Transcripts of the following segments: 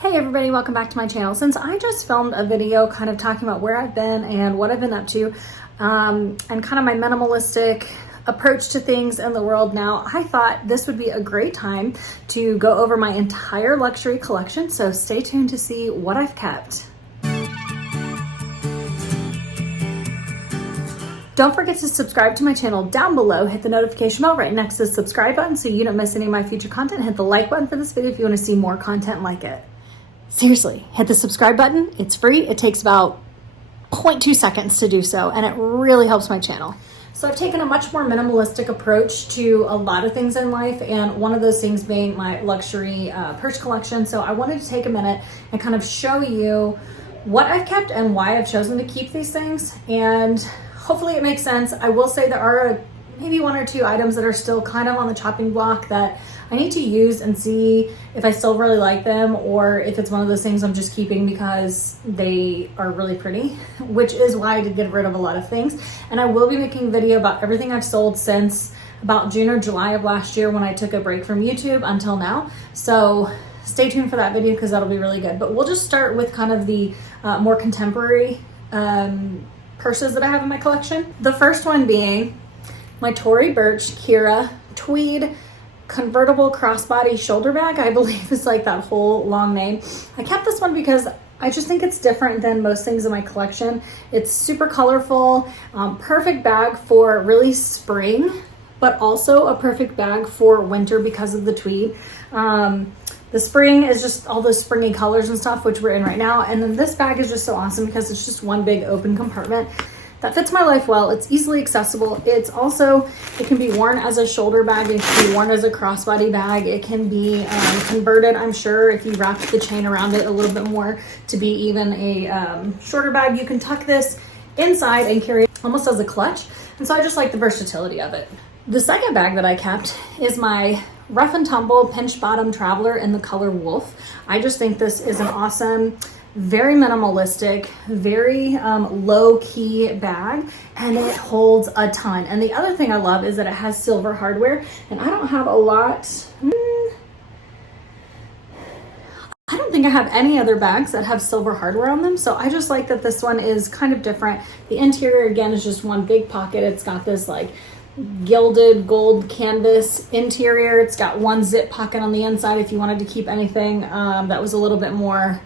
Hey everybody, welcome back to my channel. Since I just filmed a video kind of talking about where I've been and what I've been up to, and kind of my minimalistic approach to things in the world now, I thought this would be a great time to go over my entire luxury collection. So stay tuned to see what I've kept. Don't forget to subscribe to my channel down below. Hit the notification bell right next to the subscribe button so you don't miss any of my future content. Hit the like button for this video if you want to see more content like it. Seriously, hit the subscribe button. It's free. It takes about 0.2 seconds to do so, and it really helps my channel. So I've taken a much more minimalistic approach to a lot of things in life, and one of those things being my luxury purse collection. So I wanted to take a minute and kind of show you what I've kept and why I've chosen to keep these things, and hopefully it makes sense. I will say there are maybe one or two items that are still kind of on the chopping block that I need to use and see if I still really like them, or if it's one of those things I'm just keeping because they are really pretty, which is why I did get rid of a lot of things. And I will be making a video about everything I've sold since about June or July of last year when I took a break from YouTube until now. So stay tuned for that video because that'll be really good. But we'll just start with kind of the more contemporary purses that I have in my collection. The first one being my Tory Burch Kira Tweed convertible crossbody shoulder bag, I believe is like that whole long name. I kept this one because I just think it's different than most things in my collection. It's super colorful, perfect bag for really spring, but also a perfect bag for winter because of the tweed. The spring is just all those springy colors and stuff, which we're in right now. And then this bag is just so awesome because it's just one big open compartment that fits my life well. It's easily accessible. It's also, it can be worn as a shoulder bag. It can be worn as a crossbody bag. It can be converted, I'm sure, if you wrapped the chain around it a little bit more to be even a shorter bag. You can tuck this inside and carry it almost as a clutch. And so I just like the versatility of it. The second bag that I kept is my Rough and Tumble Pinch Bottom Traveler in the color Wolf. I just think this is an awesome, very minimalistic, very low-key bag, and it holds a ton. And the other thing I love is that it has silver hardware, and I don't have a lot. I don't think I have any other bags that have silver hardware on them, so I just like that this one is kind of different. The interior, again, is just one big pocket. It's got this like gilded gold canvas interior. It's got one zip pocket on the inside if you wanted to keep anything that was a little bit more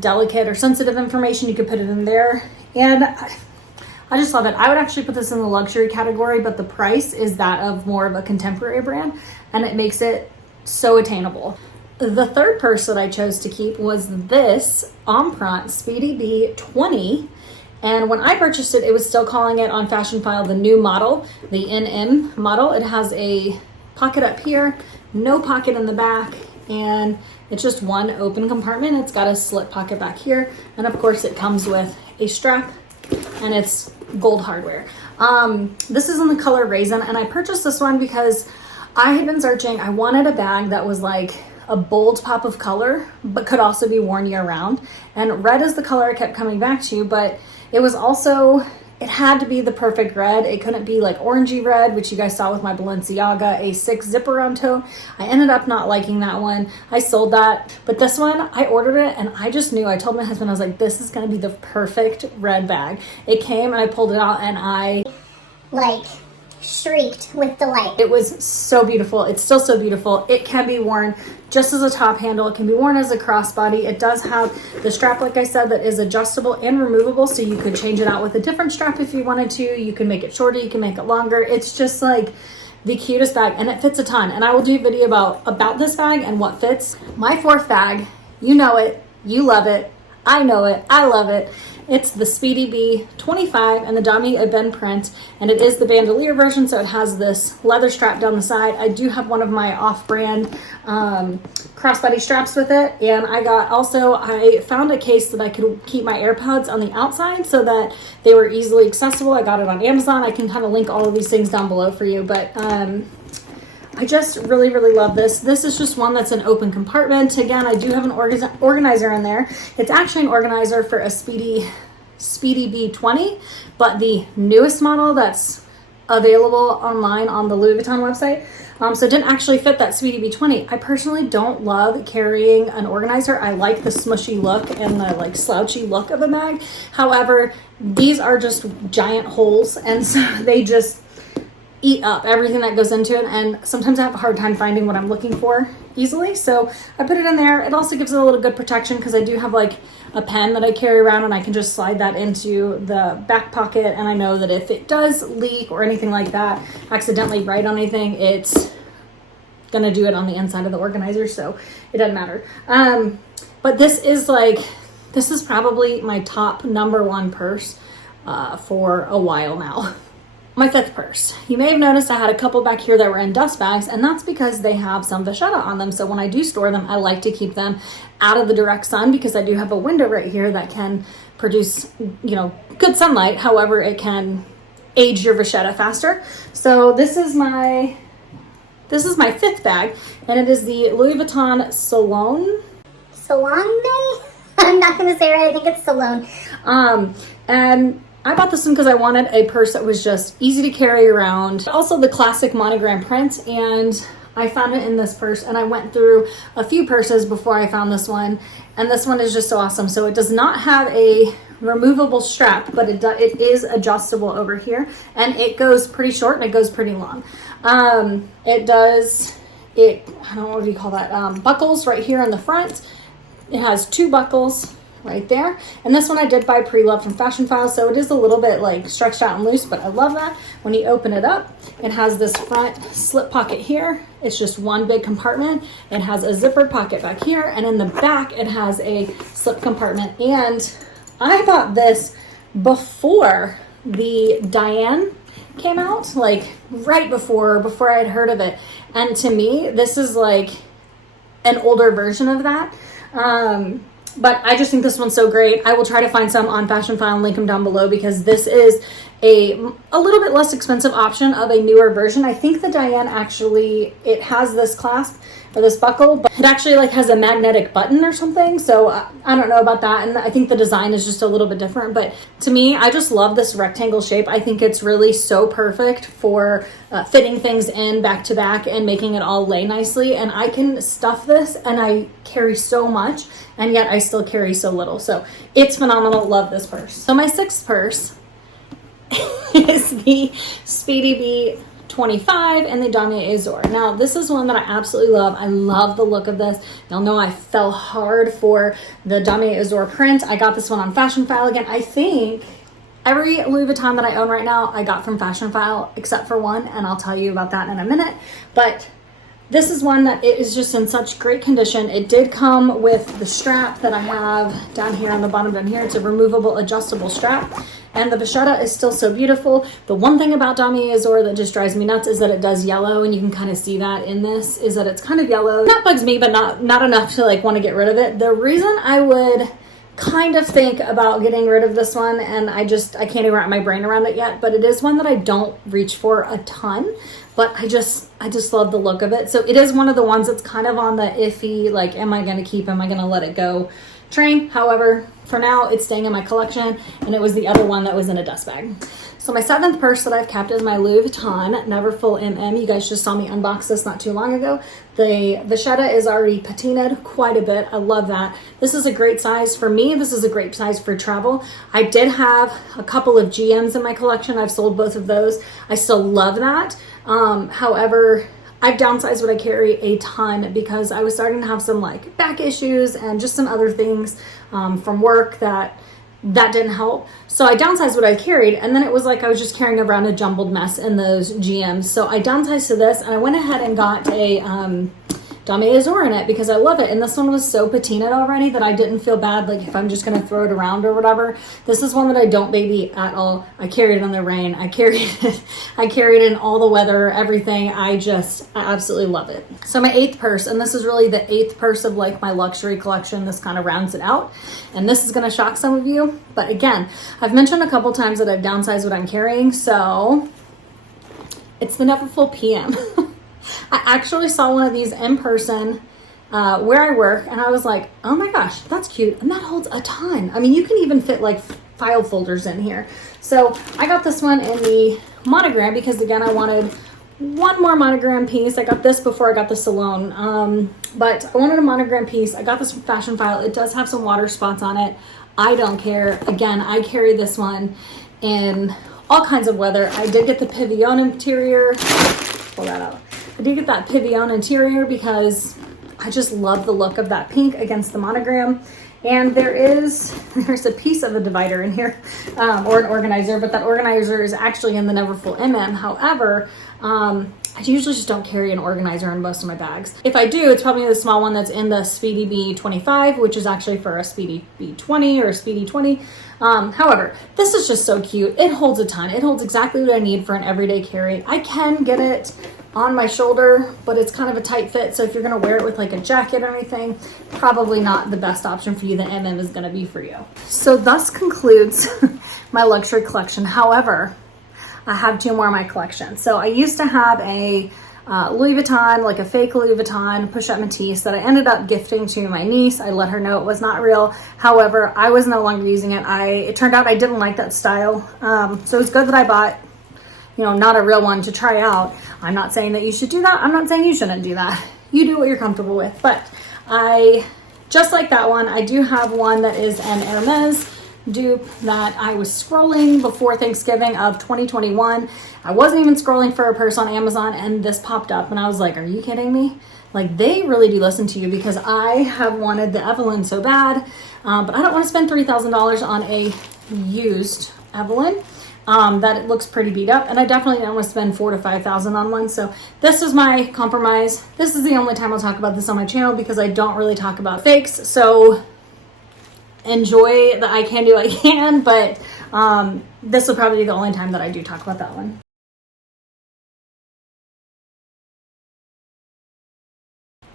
delicate or sensitive information. You could put it in there, and I just love it. I would actually put this in the luxury category, but the price is that of more of a contemporary brand, and it makes it so attainable. The third purse that I chose to keep was this Empreinte Speedy B20. And when I purchased it, it was still calling it on Fashion File the new model, the NM model. It has a pocket up here, no pocket in the back, and it's just one open compartment. It's got a slit pocket back here, and of course it comes with a strap, and it's gold hardware. This is in the color Raisin, and I purchased this one because I had been searching. I wanted a bag that was like a bold pop of color, but could also be worn year round. And red is the color I kept coming back to, but it was also, it had to be the perfect red. It couldn't be like orangey red, which you guys saw with my Balenciaga A6 zipper on toe. I ended up not liking that one. I sold that, but this one, I ordered it and I just knew, I told my husband, I was like, this is gonna be the perfect red bag. It came and I pulled it out and I like shrieked with delight. It was so beautiful. It's still so beautiful. It can be worn just as a top handle. It can be worn as a crossbody. It does have the strap, like I said, that is adjustable and removable, so you could change it out with a different strap if you wanted to. You can make it shorter, you can make it longer. It's just like the cutest bag, and it fits a ton. And I will do a video about this bag and what fits. My fourth bag, you know it, you love it, I know it, I love it. It's the Speedy B25 and the Damier Ebene print, and it is the bandolier version, so it has this leather strap down the side. I do have one of my off-brand crossbody straps with it, and I found a case that I could keep my AirPods on the outside so that they were easily accessible. I got it on Amazon. I can kind of link all of these things down below for you, but I just really, really love this. This is just one that's an open compartment. Again, I do have an organizer in there. It's actually an organizer for a Speedy B20, but the newest model that's available online on the Louis Vuitton website. So it didn't actually fit that Speedy B20. I personally don't love carrying an organizer. I like the smushy look and the like slouchy look of a bag. However, these are just giant holes, and so they just eat up everything that goes into it, and sometimes I have a hard time finding what I'm looking for easily, so I put it in there. It also gives it a little good protection because I do have like a pen that I carry around, and I can just slide that into the back pocket, and I know that if it does leak or anything like that, accidentally write on anything, it's gonna do it on the inside of the organizer, so it doesn't matter. But this is probably my top #1 purse for a while now. My 5th purse. You may have noticed I had a couple back here that were in dust bags, and that's because they have some vachetta on them. So when I do store them, I like to keep them out of the direct sun because I do have a window right here that can produce, you know, good sunlight. However, it can age your vachetta faster. So this is my 5th bag, and it is the Louis Vuitton Sologne. Sologne? I'm not going to say it right. I think it's Sologne. And I bought this one because I wanted a purse that was just easy to carry around. Also the classic MOnogram print, and I found it in this purse, and I went through a few purses before I found this one, and this one is just so awesome. So it does not have a removable strap, but it is adjustable over here, and it goes pretty short and it goes pretty long. I don't know, what do you call that? Buckles right here in the front. It has 2 buckles right there, and this one I did buy pre-loved from Fashion File, so it is a little bit like stretched out and loose, but I love that. When you open it up, it has this front slip pocket here. It's just one big compartment. It has a zippered pocket back here, and in the back it has a slip compartment. And I bought this before the Diane came out, like right before I'd heard of it, and to me this is like an older version of that. But I just think this one's so great. I will try to find some on Fashion File and link them down below because this is a little bit less expensive option of a newer version. I think the Diane actually, it has this clasp or this buckle, but it actually like has a magnetic button or something. So I don't know about that. And I think the design is just a little bit different. But to me, I just love this rectangle shape. I think it's really so perfect for fitting things in back to back and making it all lay nicely. And I can stuff this, and I carry so much, and yet I still carry so little. So it's phenomenal. Love this purse. So my 6th purse is the Speedy B25 and the Damier Azur. Now this is one that I absolutely love. I love the look of this. Y'all know I fell hard for the Damier Azur print. I got this one on Fashion File again. I think every Louis Vuitton that I own right now I got from Fashion File except for one, and I'll tell you about that in a minute. But this is one that it is just in such great condition. It did come with the strap that I have down here on the bottom down here. It's a removable adjustable strap, and the vachetta is still so beautiful. The one thing about Damier Azur that just drives me nuts is that it does yellow, and you can kind of see that in this, is that it's kind of yellow. That bugs me, but not enough to like want to get rid of it. The reason I would kind of think about getting rid of this one, and I can't even wrap my brain around it yet, but it is one that I don't reach for a ton, but I just love the look of it. So it is one of the ones that's kind of on the iffy, like, am I going to keep, am I going to let it go train? However, for now it's staying in my collection, and it was the other one that was in a dust bag. So my 7th purse that I've kept is my Louis Vuitton Neverfull MM. You guys just saw me unbox this not too long ago. The vachetta is already patinaed quite a bit. I love that. This is a great size for me. This is a great size for travel. I did have a couple of GMs in my collection. I've sold both of those. I still love that. However, I've downsized what I carry a ton because I was starting to have some like back issues and just some other things from work that didn't help. So I downsized what I carried, and then it was like I was just carrying around a jumbled mess in those GMs. So I downsized to this, and I went ahead and got a Damier Azur in it because I love it. And this one was so patinaed already that I didn't feel bad, like if I'm just going to throw it around or whatever. This is one that I don't baby at all. I carried it in the rain. I carried it in all the weather, everything. I absolutely love it. So my 8th purse, and this is really the 8th purse of like my luxury collection. This kind of rounds it out. And this is going to shock some of you. But again, I've mentioned a couple times that I've downsized what I'm carrying. So it's the Neverfull PM. I actually saw one of these in person where I work, and I was like, oh my gosh, that's cute. And that holds a ton. I mean, you can even fit like file folders in here. So I got this one in the MOnogram because again, I wanted one more MOnogram piece. I got this before I got the Sologne, but I wanted a MOnogram piece. I got this from Fashion File. It does have some water spots on it. I don't care. Again, I carry this one in all kinds of weather. I did get the Pivoine interior. Pull that out. I did get that Pivoine interior because I just love the look of that pink against the MOnogram. And there's a piece of a divider in here, or an organizer, but that organizer is actually in the Neverfull MM. However, I usually just don't carry an organizer in most of my bags. If I do, it's probably the small one that's in the Speedy B25, which is actually for a Speedy B20 or a Speedy 20. However, this is just so cute. It holds a ton. It holds exactly what I need for an everyday carry. I can get it on my shoulder, but it's kind of a tight fit. So if you're gonna wear it with like a jacket or anything, probably not the best option for you. The MM is gonna be for you. So thus concludes my luxury collection. However, I have two more in my collection. So I used to have a Louis Vuitton, like a fake Louis Vuitton push-up Matisse that I ended up gifting to my niece. I let her know it was not real. However, I was no longer using it. It turned out I didn't like that style. So it was good that I bought, you know, not a real one to try out. I'm not saying that you should do that. I'm not saying you shouldn't do that. You do what you're comfortable with. But just like that one, I do have one that is an Hermes dupe that I was scrolling before Thanksgiving of 2021. I wasn't even scrolling for a purse on Amazon and this popped up and I was like, are you kidding me? Like, they really do listen to you because I have wanted the Evelyn so bad, but I don't want to spend $3,000 on a used Evelyn that it looks pretty beat up, and I definitely don't want to spend $4,000 to $5,000 on one. So this is my compromise. This is the only time I'll talk about this on my channel because I don't really talk about fakes. So enjoy the I can do I can, but this will probably be the only time that I do talk about that one.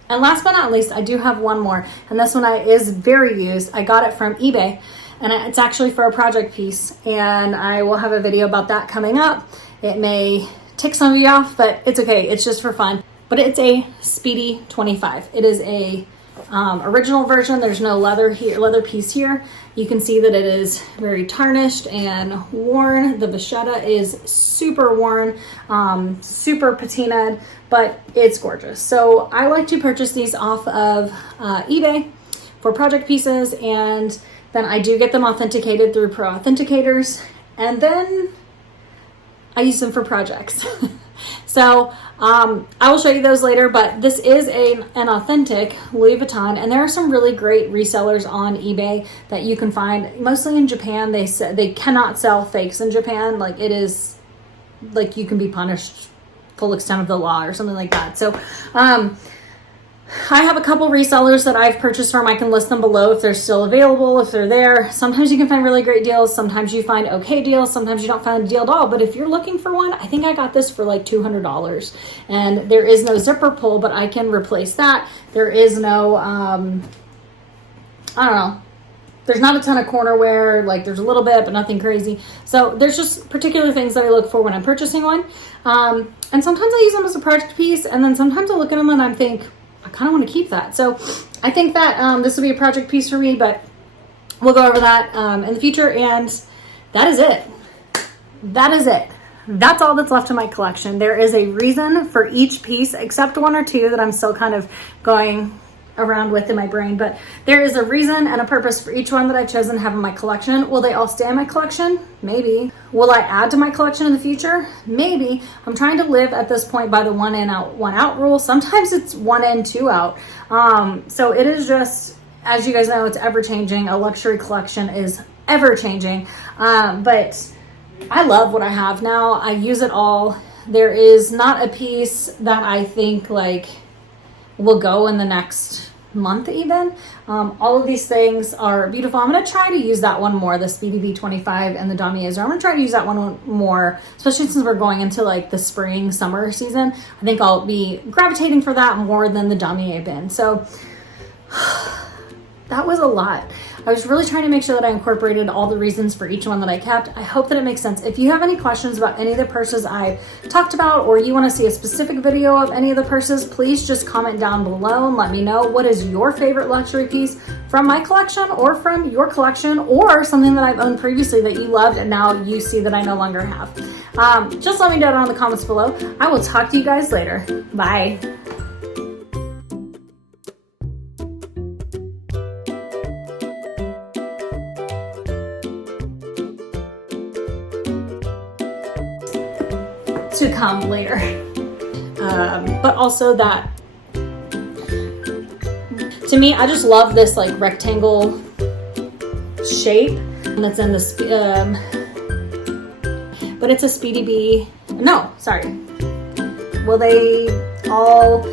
And last but not least, I do have one more, and this one is very used. I got it from eBay, and it's actually for a project piece, and I will have a video about that coming up. It may tick some of you off, but it's okay. It's just for fun. But it's a Speedy 25. It is a original version. There's no leather piece here. You can see that it is very tarnished and worn. The vachetta is super worn, super patinaed, but it's gorgeous. So I like to purchase these off of eBay for project pieces, and then I do get them authenticated through pro authenticators, and then I use them for projects. So I will show you those later, but this is an authentic Louis Vuitton, and there are some really great resellers on eBay that you can find, mostly in Japan. They cannot sell fakes in Japan. Like, it is like you can be punished full extent of the law or something like that. So I have a couple resellers that I've purchased from. I can list them below if they're still available, if they're there. Sometimes you can find really great deals. Sometimes you find okay deals. Sometimes you don't find a deal at all. But if you're looking for one, I think I got this for like $200. And there is no zipper pull, but I can replace that. There is no, I don't know. There's not a ton of corner wear. Like, there's a little bit, but nothing crazy. So there's just particular things that I look for when I'm purchasing one. And sometimes I use them as a project piece. And then sometimes I look at them and I think, I kind of want to keep that. So I think that this will be a project piece for me, but we'll go over that in the future. And that is it. That is it. That's all that's left in my collection. There is a reason for each piece, except one or two that I'm still kind of going around with in my brain, but there is a reason and a purpose for each one that I've chosen to have in my collection. Will they all stay in my collection? Maybe. Will I add to my collection in the future? Maybe. I'm trying to live at this point by the one in, out, one out rule. Sometimes it's one in, two out. So it is just, as you guys know, it's ever changing. A luxury collection is ever changing. But I love what I have now. I use it all. There is not a piece that I think like will go in the next month even. All of these things are beautiful. I'm going to try to use that one more, the Speedy B25 and the Damier. I'm going to try to use that one more, especially since we're going into like the spring, summer season. I think I'll be gravitating for that more than the Damier bin. So that was a lot. I was really trying to make sure that I incorporated all the reasons for each one that I kept. I hope that it makes sense. If you have any questions about any of the purses I talked about, or you want to see a specific video of any of the purses, please just comment down below and let me know what is your favorite luxury piece from my collection or from your collection, or something that I've owned previously that you loved and now you see that I no longer have. Just let me know down in the comments below. I will talk to you guys later. Bye. To come later. But also that, to me, I just love this like rectangle shape that's in this, but it's a Speedy B. No, sorry. Will they all